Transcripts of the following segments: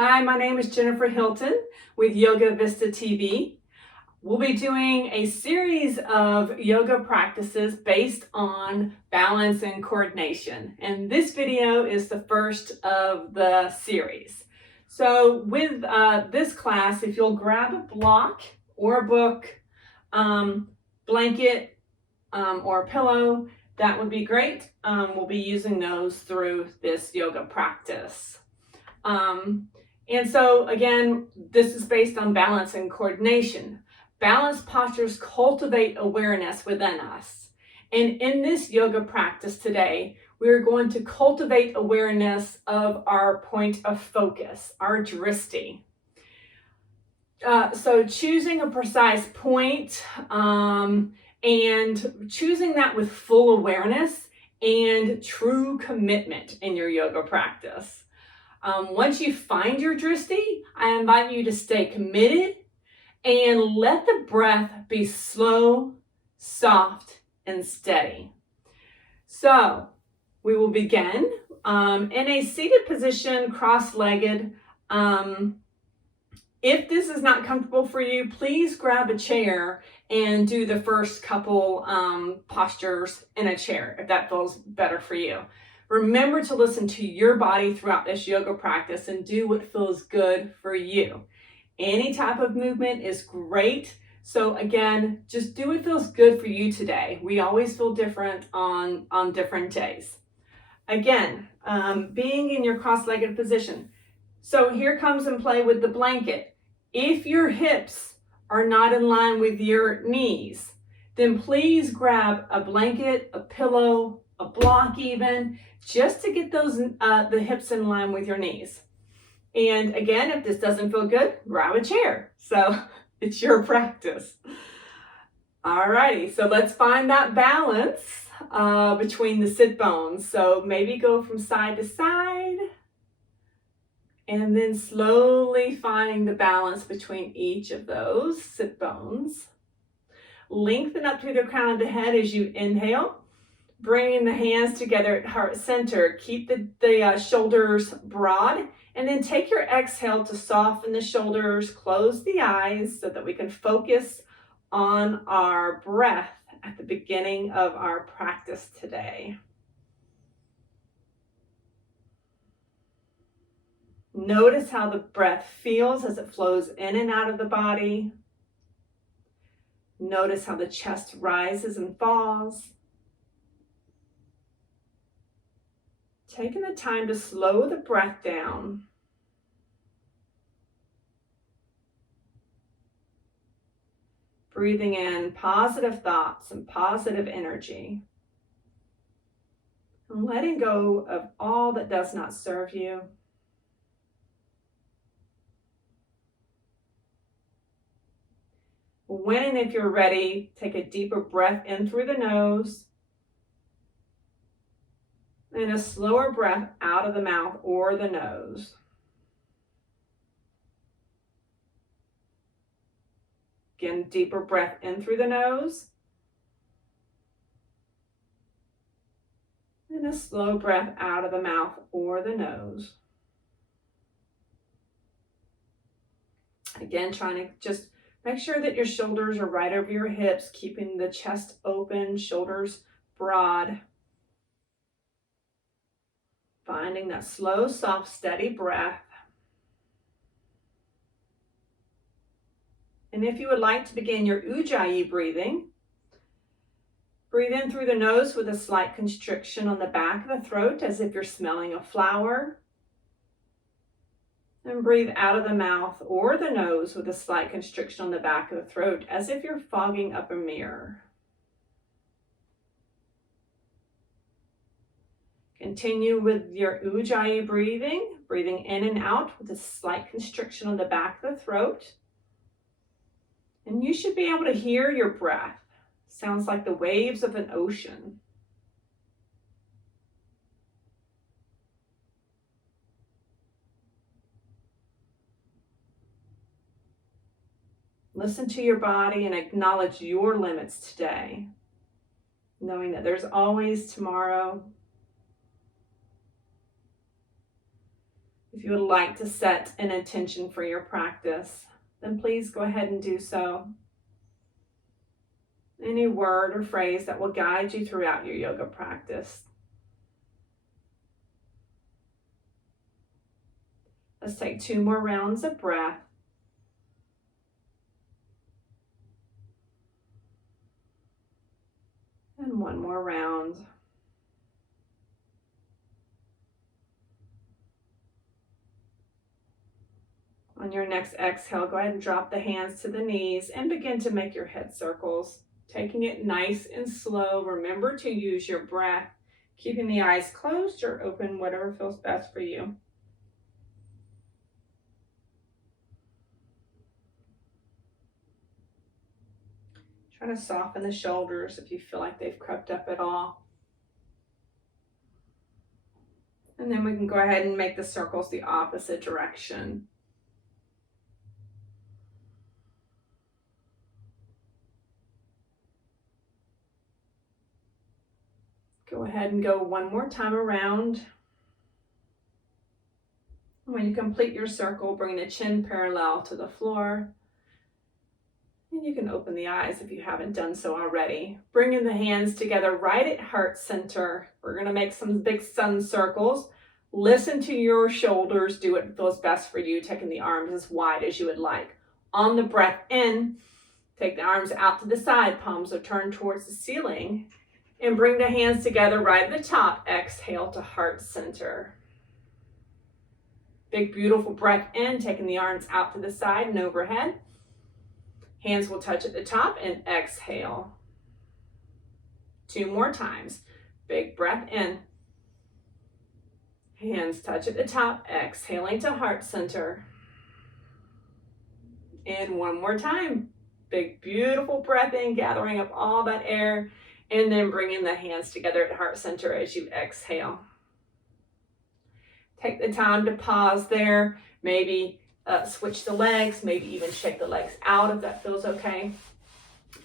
Hi, my name is Jennifer Hilton with Yoga Vista TV. We'll be doing a series of yoga practices based on balance and coordination. And this video is the first of the series. So with this class, if you'll grab a block or a book, blanket, or a pillow, that would be great. We'll be using those through this yoga practice. And so again, this is based on balance and coordination. Balanced postures cultivate awareness within us. And in this yoga practice today, we're going to cultivate awareness of our point of focus, our dristi. So choosing a precise point, and choosing that with full awareness and true commitment in your yoga practice. Once you find your dristi, I invite you to stay committed and let the breath be slow, soft, and steady. So we will begin in a seated position, cross-legged. If this is not comfortable for you, please grab a chair and do the first couple postures in a chair if that feels better for you. Remember to listen to your body throughout this yoga practice and do what feels good for you. Any type of movement is great. So again, just do what feels good for you today. We always feel different on different days. Again, being in your cross-legged position. So here comes in play with the blanket. If your hips are not in line with your knees, then please grab a blanket, a pillow, a block even, just to get those the hips in line with your knees. And again, if this doesn't feel good, grab a chair. So it's your practice. Alrighty, so let's find that balance between the sit bones. So maybe go from side to side, and then slowly finding the balance between each of those sit bones. Lengthen up through the crown of the head as you inhale. Bringing the hands together at heart center. Keep the shoulders broad, and then take your exhale to soften the shoulders, close the eyes so that we can focus on our breath at the beginning of our practice today. Notice how the breath feels as it flows in and out of the body. Notice how the chest rises and falls. Taking the time to slow the breath down. Breathing in positive thoughts and positive energy. And letting go of all that does not serve you. When and if you're ready, take a deeper breath in through the nose. And a slower breath out of the mouth or the nose. Again, deeper breath in through the nose. And a slow breath out of the mouth or the nose. Again, trying to just make sure that your shoulders are right over your hips, keeping the chest open, shoulders broad. Finding that slow, soft, steady breath. And if you would like to begin your Ujjayi breathing, breathe in through the nose with a slight constriction on the back of the throat as if you're smelling a flower. And breathe out of the mouth or the nose with a slight constriction on the back of the throat as if you're fogging up a mirror. Continue with your Ujjayi breathing, breathing in and out with a slight constriction on the back of the throat. And you should be able to hear your breath. Sounds like the waves of an ocean. Listen to your body and acknowledge your limits today, knowing that there's always tomorrow. If you would like to set an intention for your practice, then please go ahead and do so. Any word or phrase that will guide you throughout your yoga practice. Let's take 2 more rounds of breath. And 1 more round. On your next exhale, go ahead and drop the hands to the knees and begin to make your head circles. Taking it nice and slow. Remember to use your breath, keeping the eyes closed or open, whatever feels best for you. Try to soften the shoulders if you feel like they've crept up at all. And then we can go ahead and make the circles the opposite direction. Go ahead and go 1 more time around. When you complete your circle, bring the chin parallel to the floor. And you can open the eyes if you haven't done so already. Bringing the hands together right at heart center. We're going to make some big sun circles. Listen to your shoulders. Do what feels best for you, taking the arms as wide as you would like. On the breath in, take the arms out to the side. Palms are turned towards the ceiling. And bring the hands together right at the top. Exhale to heart center. Big, beautiful breath in, taking the arms out to the side and overhead. Hands will touch at the top and exhale. 2 more times. Big breath in. Hands touch at the top, exhaling to heart center. And 1 more time. Big, beautiful breath in, gathering up all that air. And then bringing the hands together at heart center as you exhale. Take the time to pause there. Maybe switch the legs. Maybe even shake the legs out if that feels okay.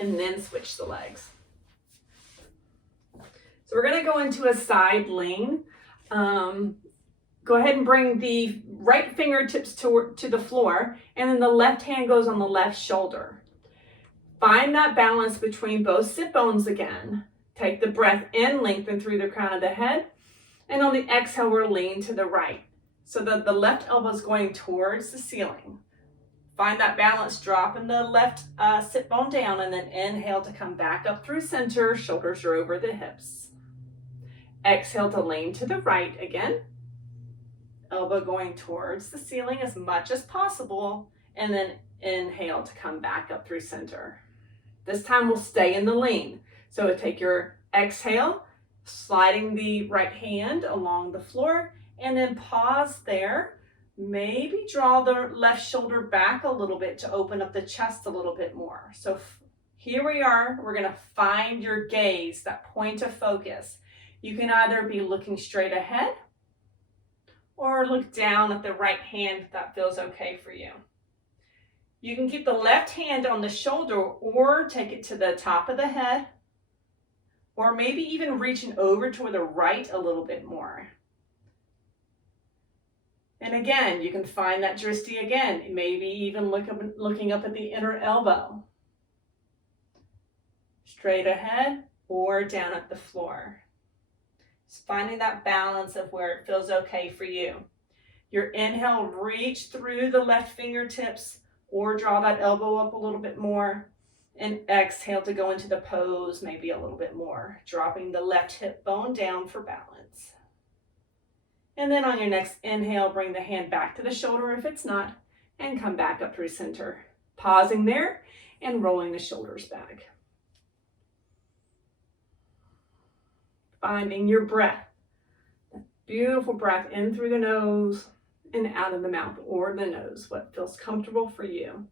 And then switch the legs. So we're going to go into a side lean. Go ahead and bring the right fingertips to the floor. And then the left hand goes on the left shoulder. Find that balance between both sit bones again. Take the breath in, lengthen through the crown of the head. And on the exhale, we're lean to the right. So that the left elbow is going towards the ceiling. Find that balance, dropping the left sit bone down, and then inhale to come back up through center. Shoulders are over the hips. Exhale to lean to the right again. Elbow going towards the ceiling as much as possible. And then inhale to come back up through center. This time we'll stay in the lean. So take your exhale, sliding the right hand along the floor, and then pause there. Maybe draw the left shoulder back a little bit to open up the chest a little bit more. So here we are. We're going to find your gaze, that point of focus. You can either be looking straight ahead or look down at the right hand if that feels okay for you. You can keep the left hand on the shoulder or take it to the top of the head, or maybe even reaching over to the right a little bit more. And again, you can find that drishti again, maybe even looking up at the inner elbow. Straight ahead or down at the floor. Just finding that balance of where it feels okay for you. Your inhale, reach through the left fingertips or draw that elbow up a little bit more. And exhale to go into the pose maybe a little bit more, dropping the left hip bone down for balance. And then on your next inhale, bring the hand back to the shoulder if it's not, and come back up through center. Pausing there and rolling the shoulders back. Finding your breath. Beautiful breath in through the nose and out of the mouth or the nose, what feels comfortable for you.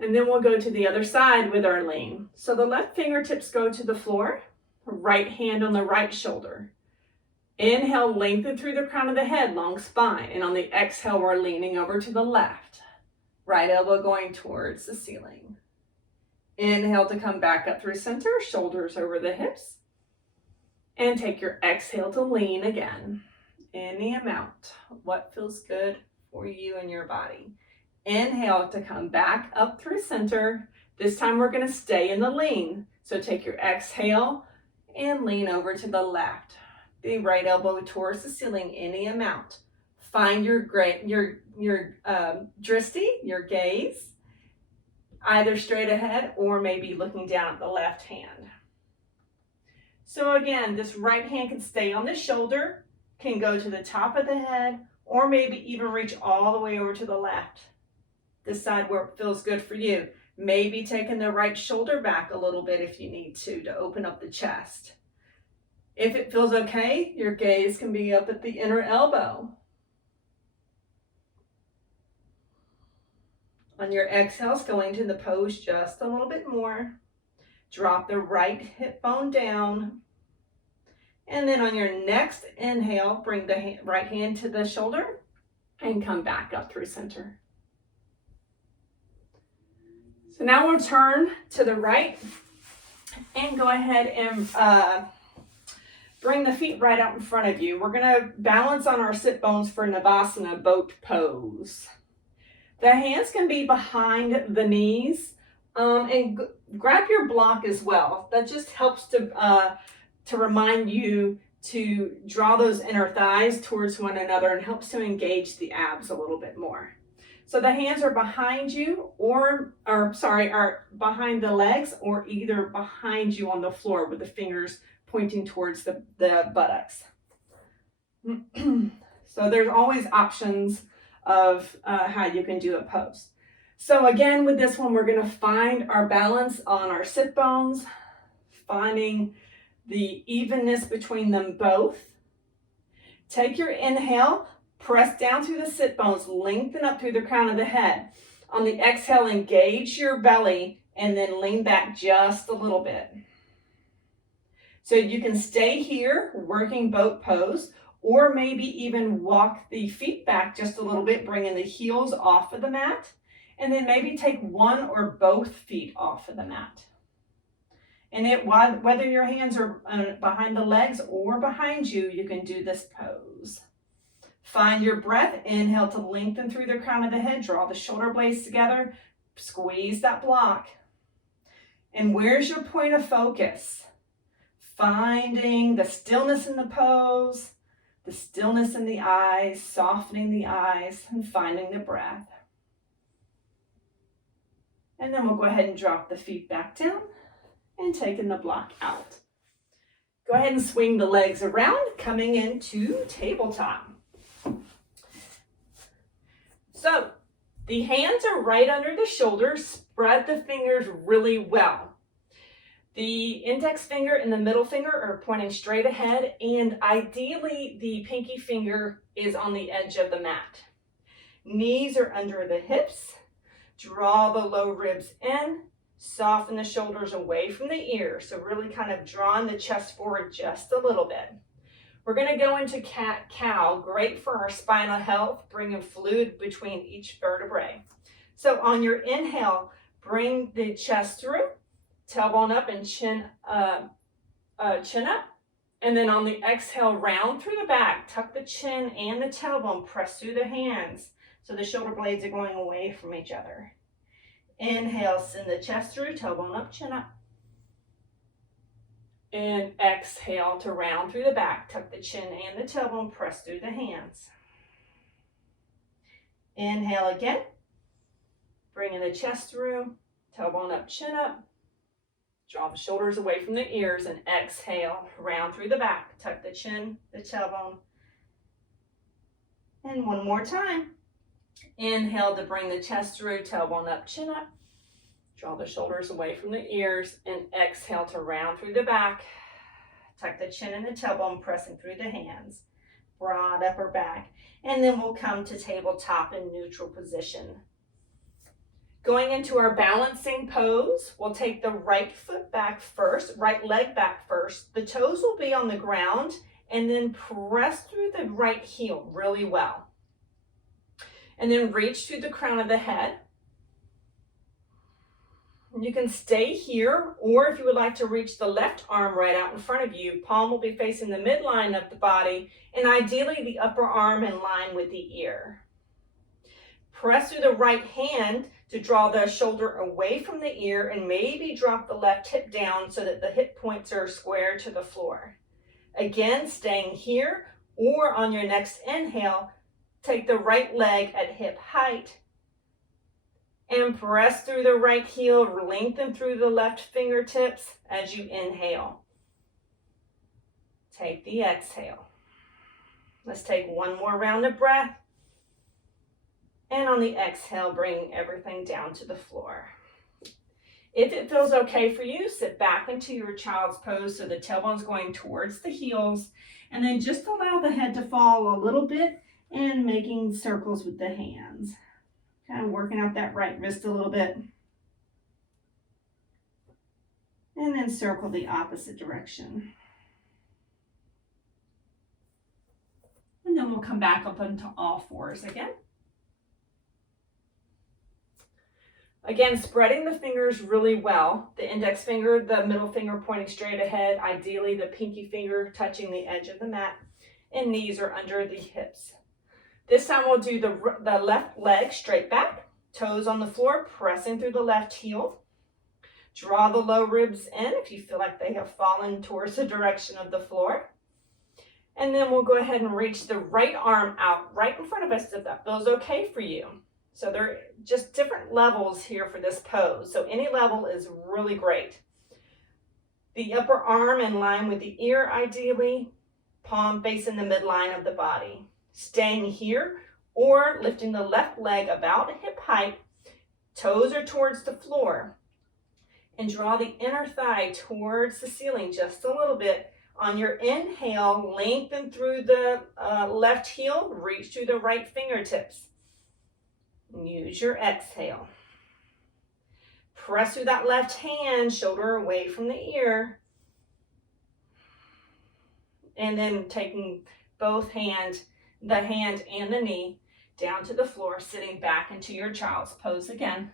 And then we'll go to the other side with our lean. So the left fingertips go to the floor, right hand on the right shoulder. Inhale, lengthen through the crown of the head, long spine. And on the exhale, we're leaning over to the left. Right elbow going towards the ceiling. Inhale to come back up through center, shoulders over the hips. And take your exhale to lean again. any amount. What feels good for you and your body. Inhale to come back up through center. This time we're going to stay in the lean. So take your exhale and lean over to the left. The right elbow towards the ceiling, any amount. Find your drishti, your gaze, either straight ahead or maybe looking down at the left hand. So again, this right hand can stay on the shoulder, can go to the top of the head, or maybe even reach all the way over to the left. Decide where it feels good for you. Maybe taking the right shoulder back a little bit if you need to open up the chest. If it feels okay, your gaze can be up at the inner elbow. On your exhales, go into the pose just a little bit more. Drop the right hip bone down. And then on your next inhale, bring the right hand to the shoulder and come back up through center. So now we'll turn to the right and go ahead and bring the feet right out in front of you. We're going to balance on our sit bones for Savasana boat pose. The hands can be behind the knees, and grab your block as well. That just helps to remind you to draw those inner thighs towards one another and helps to engage the abs a little bit more. So the hands are behind you are behind the legs or either behind you on the floor with the fingers pointing towards the buttocks. So there's always options of how you can do a pose. So again, with this one, we're going to find our balance on our sit bones, finding the evenness between them both. Take your inhale, press down through the sit bones, lengthen up through the crown of the head. On the exhale, engage your belly and then lean back just a little bit. So you can stay here working boat pose, or maybe even walk the feet back just a little bit, bringing the heels off of the mat, and then maybe take one or both feet off of the mat. And whether your hands are behind the legs or behind you, you can do this pose. Find your breath. Inhale to lengthen through the crown of the head. Draw the shoulder blades together. Squeeze that block. And where's your point of focus? Finding the stillness in the pose, the stillness in the eyes, softening the eyes, and finding the breath. And then we'll go ahead and drop the feet back down and taking the block out. Go ahead and swing the legs around, coming into tabletop. So the hands are right under the shoulders. Spread the fingers really well. The index finger and the middle finger are pointing straight ahead, and ideally the pinky finger is on the edge of the mat. Knees are under the hips. Draw the low ribs in. Soften the shoulders away from the ears. So really kind of drawing the chest forward just a little bit. We're going to go into cat-cow. Great for our spinal health, bringing fluid between each vertebrae. So on your inhale, bring the chest through, tailbone up and chin up. And then on the exhale, round through the back, tuck the chin and the tailbone, press through the hands so the shoulder blades are going away from each other. Inhale, send the chest through, tailbone up, chin up. And exhale to round through the back, tuck the chin and the tailbone, press through the hands. Inhale again, bringing the chest through, tailbone up, chin up. Draw the shoulders away from the ears and exhale, round through the back, tuck the chin, the tailbone. And one more time. Inhale to bring the chest through, tailbone up, chin up. Draw the shoulders away from the ears and exhale to round through the back. Tuck the chin and the tailbone, pressing through the hands. Broad upper back. And then we'll come to tabletop in neutral position. Going into our balancing pose, we'll take the right foot back first, right leg back first. The toes will be on the ground and then press through the right heel really well. And then reach through the crown of the head. You can stay here, or if you would like to reach the left arm right out in front of you, palm will be facing the midline of the body, and ideally the upper arm in line with the ear. Press through the right hand to draw the shoulder away from the ear and maybe drop the left hip down so that the hip points are square to the floor. Again, staying here, or on your next inhale, take the right leg at hip height and press through the right heel, lengthen through the left fingertips as you inhale. Take the exhale. Let's take one more round of breath. And on the exhale, bring everything down to the floor. If it feels okay for you, sit back into your child's pose so the tailbone's going towards the heels, and then just allow the head to fall a little bit and making circles with the hands. Kind of working out that right wrist a little bit. And then circle the opposite direction. And then we'll come back up into all fours again. Again, spreading the fingers really well. The index finger, the middle finger pointing straight ahead. Ideally, the pinky finger touching the edge of the mat. And knees are under the hips. This time we'll do the left leg straight back. Toes on the floor, pressing through the left heel. Draw the low ribs in if you feel like they have fallen towards the direction of the floor. And then we'll go ahead and reach the right arm out right in front of us if that feels okay for you. So there are just different levels here for this pose. So any level is really great. The upper arm in line with the ear ideally, palm facing the midline of the body. Staying here or lifting the left leg about hip height, toes are towards the floor. And draw the inner thigh towards the ceiling just a little bit. On your inhale, lengthen through the left heel, reach through the right fingertips. Use your exhale. Press through that left hand, shoulder away from the ear. And then taking both hands, the hand and the knee, down to the floor, sitting back into your child's pose again.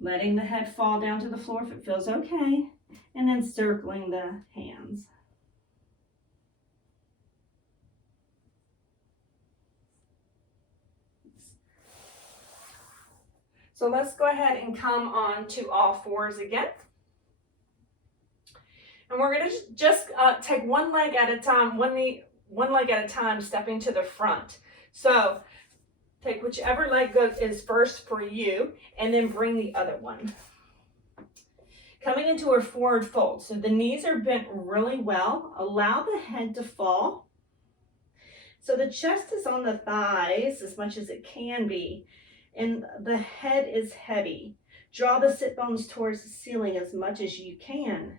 Letting the head fall down to the floor if it feels okay. And then circling the hands. So let's go ahead and come on to all fours again. And we're going to just take one leg at a time, one leg at a time, stepping to the front. So take whichever leg is first for you, and then bring the other one. Coming into a forward fold. So the knees are bent really well. Allow the head to fall. So the chest is on the thighs as much as it can be. And the head is heavy. Draw the sit bones towards the ceiling as much as you can.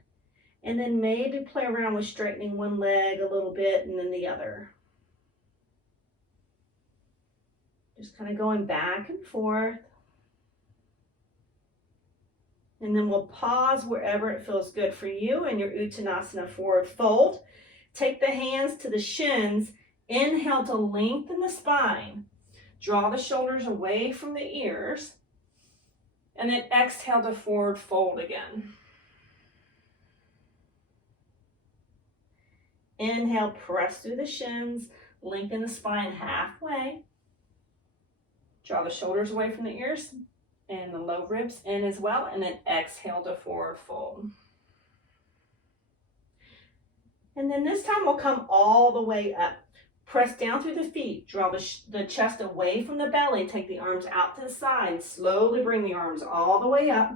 And then maybe play around with straightening one leg a little bit and then the other. Just kind of going back and forth. And then we'll pause wherever it feels good for you in your Uttanasana forward fold. Take the hands to the shins. Inhale to lengthen the spine. Draw the shoulders away from the ears. And then exhale to forward fold again. Inhale, press through the shins. Lengthen the spine halfway. Draw the shoulders away from the ears. And the low ribs in as well. And then exhale to forward fold. And then this time we'll come all the way up. Press down through the feet. Draw the chest away from the belly. Take the arms out to the side. Slowly bring the arms all the way up.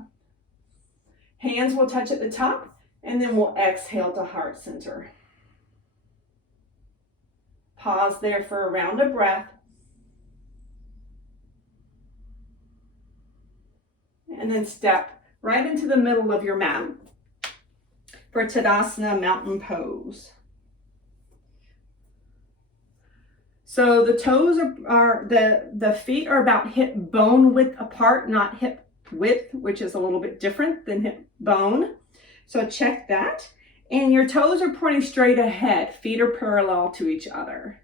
Hands will touch at the top. And then we'll exhale to heart center. Pause there for a round of breath. And then step right into the middle of your mat for Tadasana mountain pose. So the toes the feet are about hip bone width apart, not hip width, which is a little bit different than hip bone. So check that. And your toes are pointing straight ahead. Feet are parallel to each other.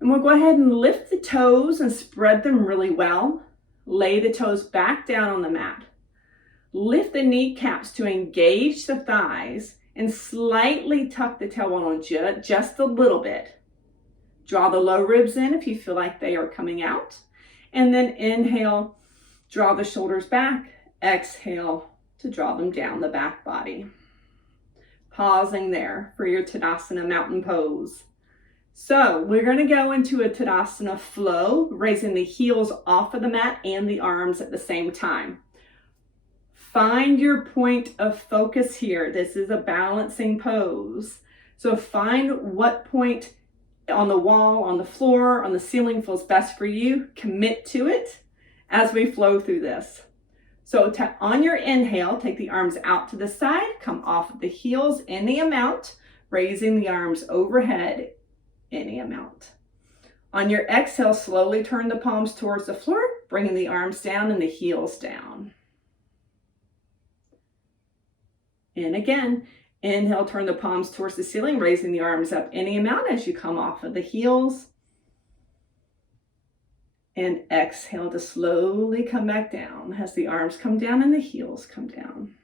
And we'll go ahead and lift the toes and spread them really well. Lay the toes back down on the mat. Lift the kneecaps to engage the thighs and slightly tuck the tailbone on just a little bit. Draw the low ribs in if you feel like they are coming out. And then inhale, draw the shoulders back. Exhale to draw them down the back body. Pausing there for your Tadasana mountain pose. So we're going to go into a Tadasana flow, raising the heels off of the mat and the arms at the same time. Find your point of focus here. This is a balancing pose. So find what point on the wall, on the floor, on the ceiling feels best for you. Commit to it as we flow through this. So on your inhale, take the arms out to the side, come off of the heels any amount, raising the arms overhead any amount. On your exhale, slowly turn the palms towards the floor, bringing the arms down and the heels down. And again, inhale, turn the palms towards the ceiling, raising the arms up any amount as you come off of the heels. And exhale to slowly come back down as the arms come down and the heels come down.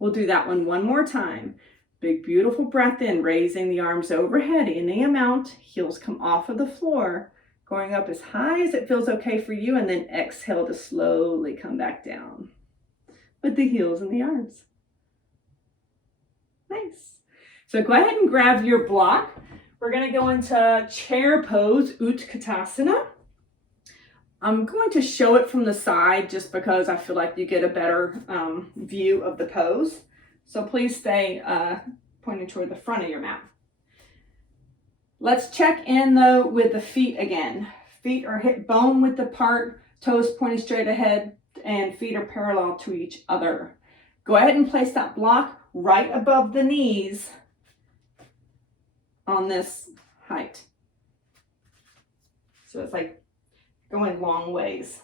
We'll do that one more time. Big, beautiful breath in, raising the arms overhead any amount. Heels come off of the floor, going up as high as it feels okay for you, and then exhale to slowly come back down with the heels and the arms. Nice. So go ahead and grab your block. We're going to go into chair pose, Utkatasana. I'm going to show it from the side just because I feel like you get a better view of the pose. So please stay pointing toward the front of your mat. Let's check in though with the feet again. Feet are hip bone width apart, toes pointing straight ahead, and feet are parallel to each other. Go ahead and place that block right above the knees on this height. So it's like going long ways.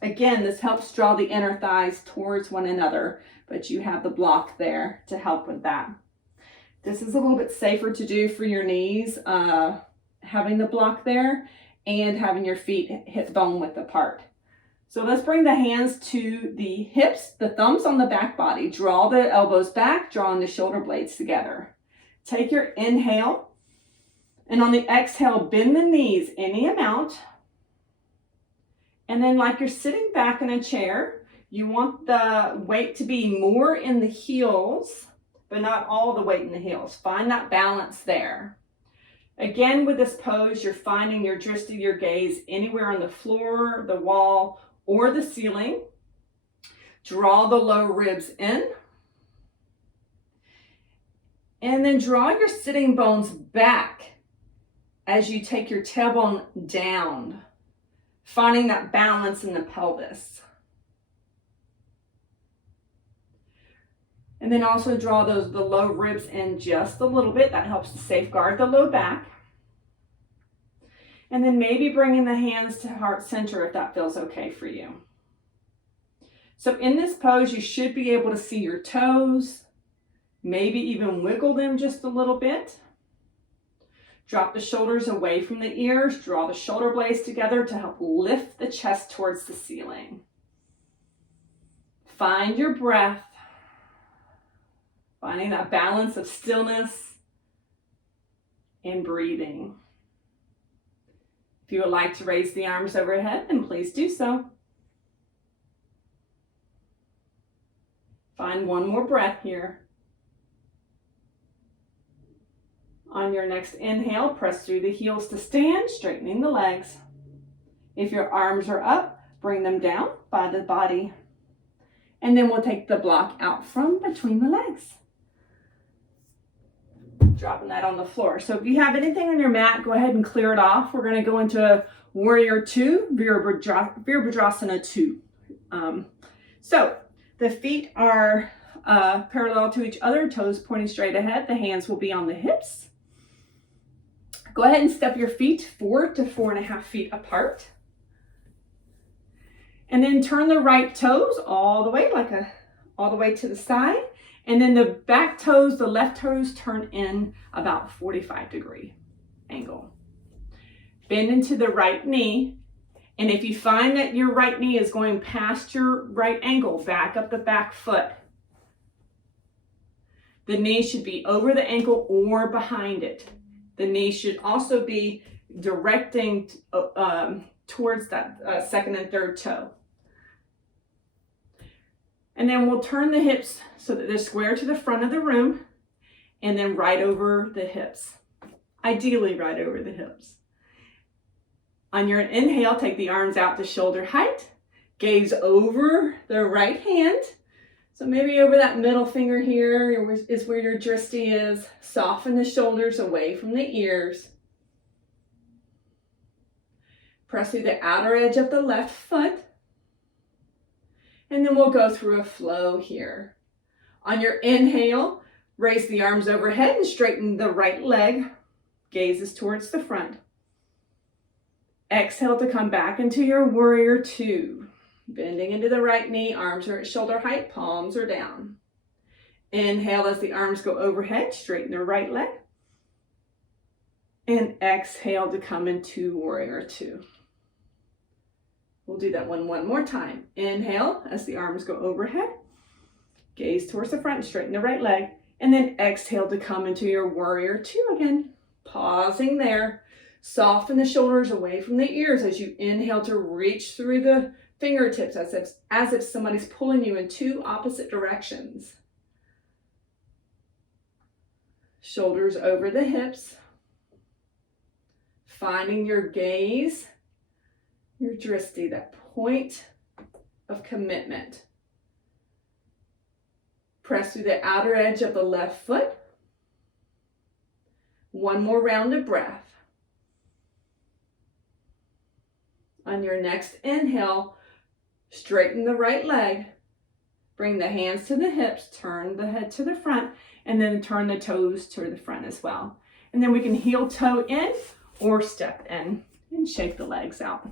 Again, this helps draw the inner thighs towards one another, but you have the block there to help with that. This is a little bit safer to do for your knees, having the block there and having your feet hip bone width apart. So let's bring the hands to the hips, the thumbs on the back body. Draw the elbows back, drawing the shoulder blades together. Take your inhale, and on the exhale, bend the knees any amount. And then like you're sitting back in a chair, you want the weight to be more in the heels, but not all the weight in the heels. Find that balance there. Again, with this pose, you're finding you're drifting your gaze anywhere on the floor, the wall, or the ceiling. Draw the low ribs in. And then draw your sitting bones back as you take your tailbone down, finding that balance in the pelvis. And then also draw the low ribs in just a little bit. That helps to safeguard the low back. And then maybe bringing the hands to heart center if that feels okay for you. So in this pose, you should be able to see your toes, maybe even wiggle them just a little bit. Drop the shoulders away from the ears, draw the shoulder blades together to help lift the chest towards the ceiling. Find your breath, finding that balance of stillness and breathing. If you would like to raise the arms overhead, then please do so. Find one more breath here. On your next inhale, press through the heels to stand, straightening the legs. If your arms are up, bring them down by the body. And then we'll take the block out from between the legs. Dropping that on the floor. So if you have anything on your mat, go ahead and clear it off. We're going to go into Warrior 2, Virabhadrasana 2. So the feet are parallel to each other, toes pointing straight ahead. The hands will be on the hips. Go ahead and step your feet 4 to 4.5 feet apart. And then turn the right toes all the way, all the way to the side. And then the back toes, the left toes turn in about 45-degree angle. Bend into the right knee And if you find that your right knee is going past your right ankle, back up the back foot. The knee should be over the ankle or behind it. The knee should also be directing towards that second and third toe. And then we'll turn the hips so that they're square to the front of the room, and then right over the hips. Ideally right over the hips. On your inhale, take the arms out to shoulder height. Gaze over the right hand. So maybe over that middle finger here is where your drishti is. Soften the shoulders away from the ears. Press through the outer edge of the left foot. And then we'll go through a flow here. On your inhale, raise the arms overhead and straighten the right leg. Gazes towards the front. Exhale to come back into your warrior two. Bending into the right knee, arms are at shoulder height, palms are down. Inhale as the arms go overhead, straighten the right leg. And exhale to come into warrior two. We'll do that one more time. Inhale as the arms go overhead. Gaze towards the front, straighten the right leg. And then exhale to come into your warrior two again. Pausing there. Soften the shoulders away from the ears as you inhale to reach through the fingertips as if somebody's pulling you in two opposite directions. Shoulders over the hips. Finding your gaze, your drishti, that point of commitment. Press through the outer edge of the left foot. One more round of breath. On your next inhale, straighten the right leg. Bring the hands to the hips, turn the head to the front, and then turn the toes to the front as well. And then we can heel toe in or step in and shake the legs out.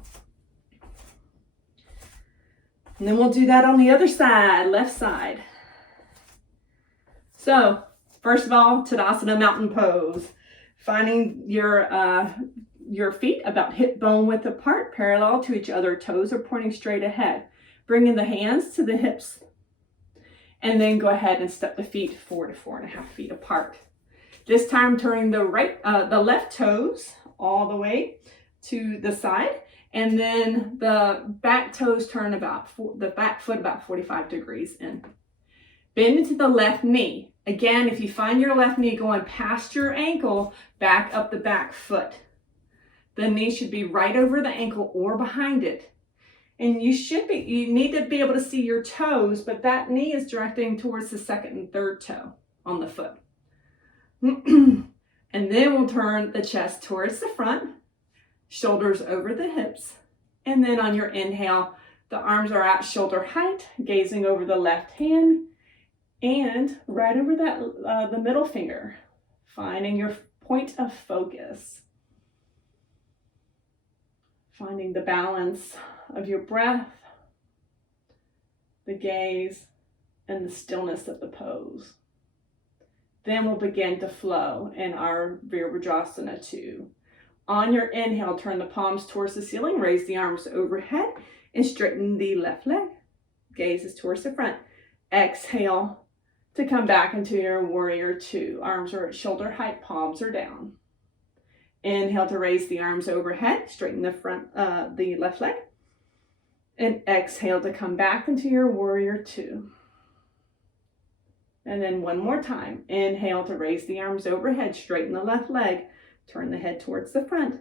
And then we'll do that on the other side, left side. So, first of all, Tadasana mountain pose. Finding your feet about hip bone width apart, parallel to each other, toes are pointing straight ahead. Bringing the hands to the hips. And then go ahead and step the feet 4 to 4.5 feet apart. This time turning the left toes all the way to the side, and then the back toes turn the back foot about 45 degrees in. Bend into the left knee. Again, if you find your left knee going past your ankle, back up the back foot. The knee should be right over the ankle or behind it. And you need to be able to see your toes, but that knee is directing towards the second and third toe on the foot. And then we'll turn the chest towards the front, shoulders over the hips. And then on your inhale, the arms are at shoulder height, gazing over the left hand and right over that the middle finger, finding your point of focus. Finding the balance of your breath, the gaze, and the stillness of the pose. Then we'll begin to flow in our Virabhadrasana 2. On your inhale, turn the palms towards the ceiling, raise the arms overhead, and straighten the left leg. Gaze is towards the front. Exhale to come back into your warrior 2. Arms are at shoulder height, palms are down. Inhale to raise the arms overhead, straighten the left leg. And exhale to come back into your warrior 2. And then one more time. Inhale to raise the arms overhead, straighten the left leg, turn the head towards the front.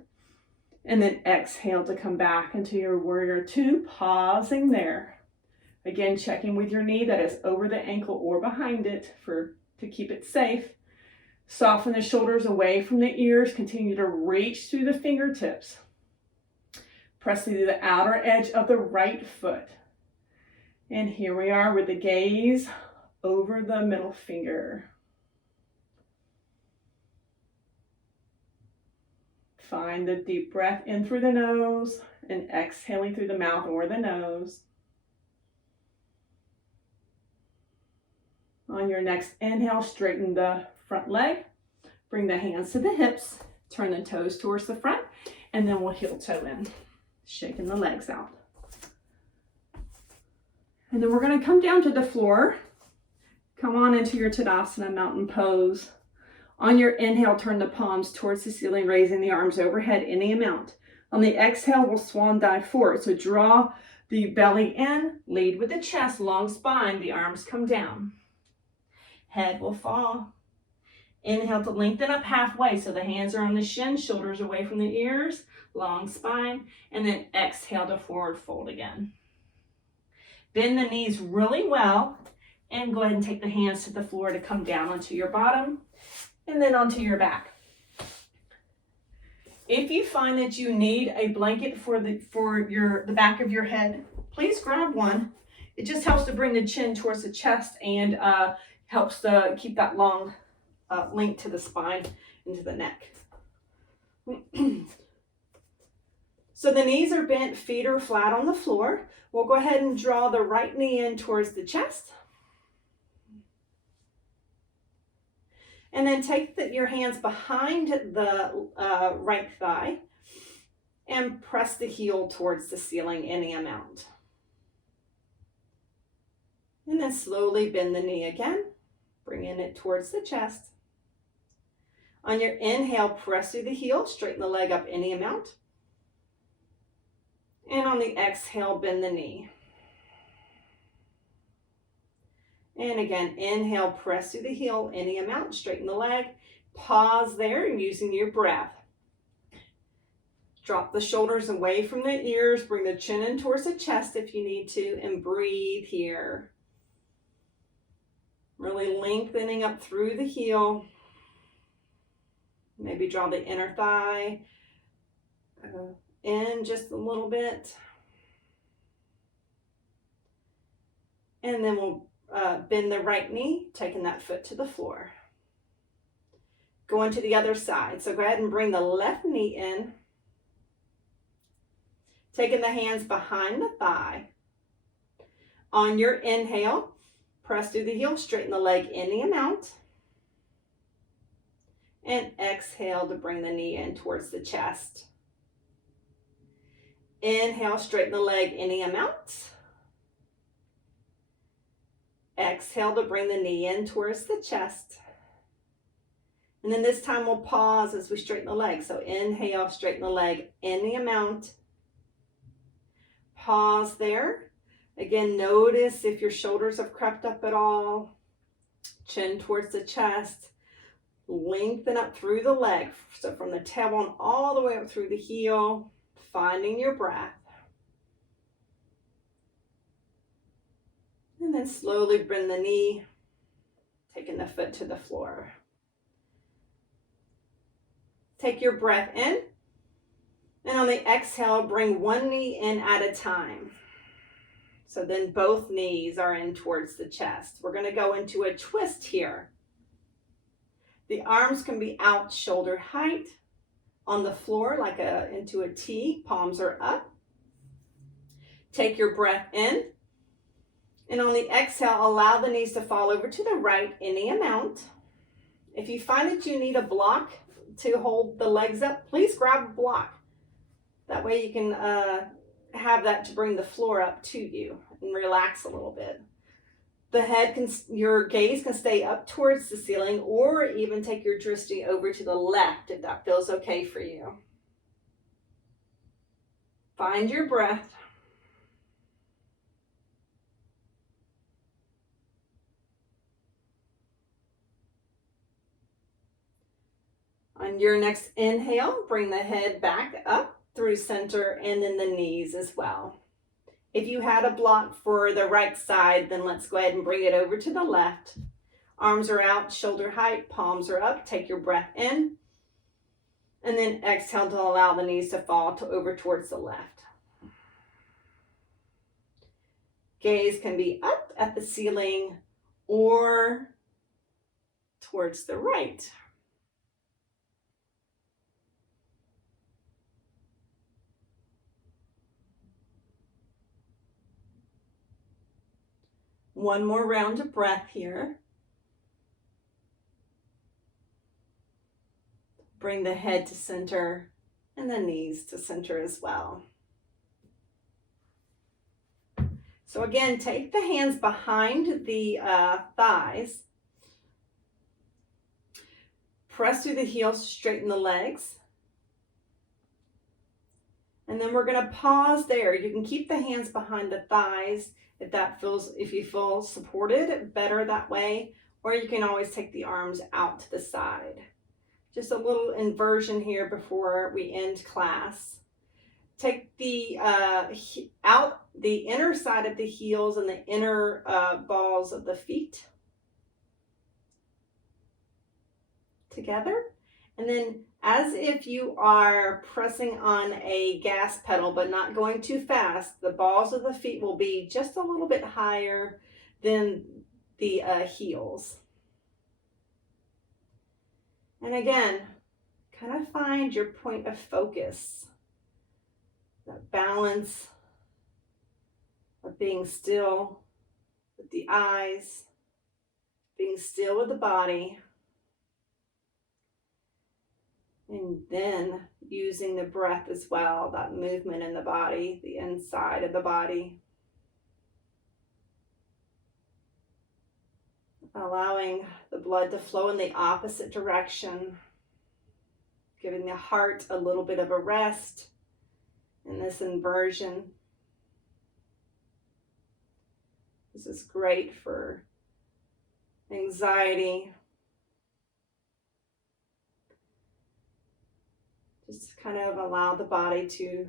And then exhale to come back into your warrior 2, pausing there. Again, checking with your knee that is over the ankle or behind it to keep it safe. Soften the shoulders away from the ears. Continue to reach through the fingertips. Press through the outer edge of the right foot. And here we are with the gaze over the middle finger. Find the deep breath in through the nose and exhaling through the mouth or the nose. On your next inhale, straighten the front leg. Bring the hands to the hips. Turn the toes towards the front. And then we'll heel toe in. shaking the legs out. And then we're going to come down to the floor. Come on into your Tadasana mountain pose. On your inhale, turn the palms towards the ceiling, raising the arms overhead any amount. On the exhale, we'll swan dive forward. So draw the belly in, lead with the chest, long spine, the arms come down. Head will fall. Inhale to lengthen up halfway, so the hands are on the shins, shoulders away from the ears, long spine, and then exhale to forward fold again. Bend the knees really well, and go ahead and take the hands to the floor to come down onto your bottom, and then onto your back. If you find that you need a blanket for the back of your head, please grab one. It just helps to bring the chin towards the chest and helps to keep that long link to the spine and to the neck. So the knees are bent, feet are flat on the floor. We'll go ahead and draw the right knee in towards the chest. And then take your hands behind the right thigh and press the heel towards the ceiling any amount. And then slowly bend the knee again, bringing it towards the chest. On your inhale, press through the heel, straighten the leg up any amount. And on the exhale, bend the knee. And again, inhale, press through the heel any amount, straighten the leg. Pause there using your breath. Drop the shoulders away from the ears, bring the chin in towards the chest if you need to, and breathe here. Really lengthening up through the heel. Maybe draw the inner thigh in just a little bit. And then we'll bend the right knee, taking that foot to the floor. Going to the other side. So go ahead and bring the left knee in. Taking the hands behind the thigh. On your inhale, press through the heel, straighten the leg any amount. And exhale to bring the knee in towards the chest. Inhale, straighten the leg any amount. Exhale to bring the knee in towards the chest. And then this time we'll pause as we straighten the leg. So inhale, straighten the leg any amount. Pause there. Again, notice if your shoulders have crept up at all. Chin towards the chest. Lengthen up through the leg. So from the tailbone all the way up through the heel, finding your breath. And then slowly bend the knee, taking the foot to the floor. Take your breath in, and on the exhale, bring one knee in at a time. So then both knees are in towards the chest. We're going to go into a twist here. The arms can be out shoulder height on the floor like into a T. Palms are up. Take your breath in. And on the exhale, allow the knees to fall over to the right any amount. If you find that you need a block to hold the legs up, please grab a block. That way you can have that to bring the floor up to you and relax a little bit. Your gaze can stay up towards the ceiling, or even take your drishti over to the left if that feels okay for you. Find your breath. On your next inhale, bring the head back up through center and then the knees as well. If you had a block for the right side, then let's go ahead and bring it over to the left. Arms are out, shoulder height, palms are up. Take your breath in. And then exhale to allow the knees to fall over towards the left. Gaze can be up at the ceiling or towards the right. One more round of breath here. Bring the head to center and the knees to center as well. So again, take the hands behind the thighs. Press through the heels, straighten the legs. And then we're going to pause there. You can keep the hands behind the thighs if you feel supported better that way, or you can always take the arms out to the side. Just a little inversion here before we end class. Take the out the inner side of the heels and the inner balls of the feet together. And then as if you are pressing on a gas pedal but not going too fast, the balls of the feet will be just a little bit higher than the heels. And again, kind of find your point of focus, that balance of being still with the eyes, being still with the body, and then using the breath as well, that movement in the body, the inside of the body. Allowing the blood to flow in the opposite direction, giving the heart a little bit of a rest in this inversion. This is great for anxiety. Just kind of allow the body to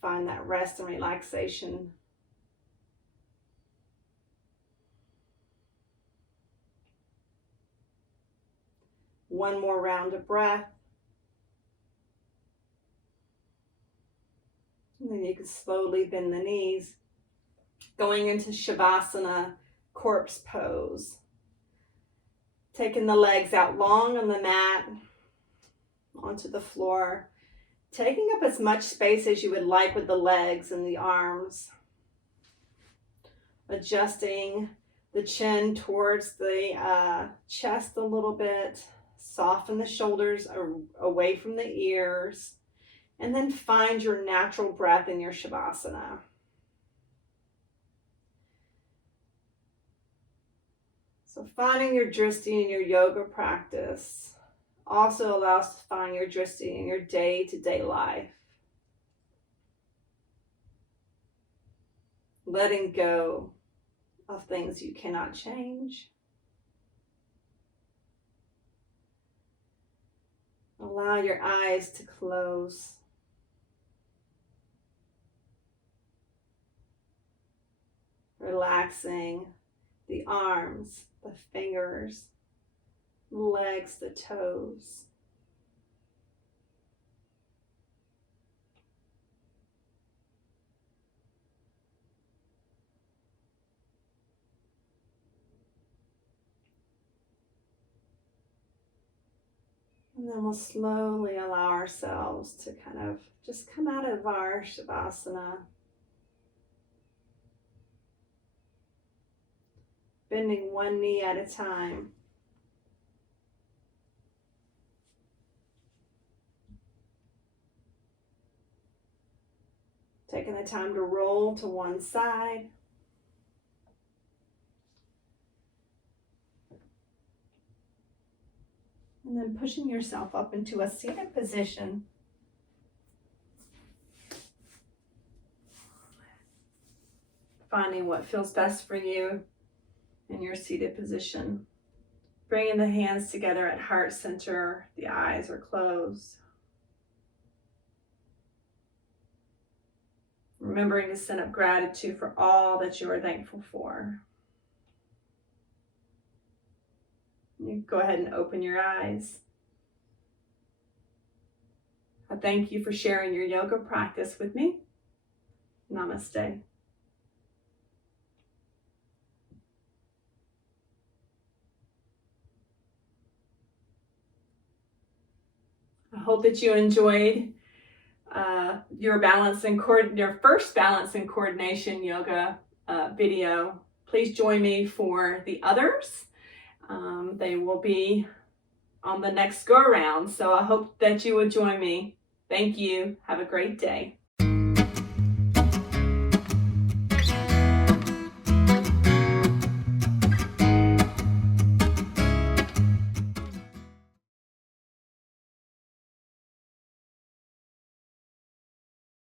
find that rest and relaxation. One more round of breath. And then you can slowly bend the knees, going into Savasana, corpse pose. Taking the legs out long on the mat, onto the floor. Taking up as much space as you would like with the legs and the arms. Adjusting the chin towards the chest a little bit. Soften the shoulders away from the ears. And then find your natural breath in your Savasana. So finding your drishti in your yoga practice also allows to find your drishti in your day-to-day life. Letting go of things you cannot change. Allow your eyes to close. Relaxing the arms, the fingers, legs, the toes. And then we'll slowly allow ourselves to kind of just come out of our Savasana. Bending one knee at a time. Taking the time to roll to one side. And then pushing yourself up into a seated position. Finding what feels best for you in your seated position. Bringing the hands together at heart center. The eyes are closed. Remembering to send up gratitude for all that you are thankful for. You go ahead and open your eyes. I thank you for sharing your yoga practice with me. Namaste. I hope that you enjoyed your first balance and coordination yoga video. Please join me for the others. They will be on the next go around. So I hope that you would join me. Thank you. Have a great day.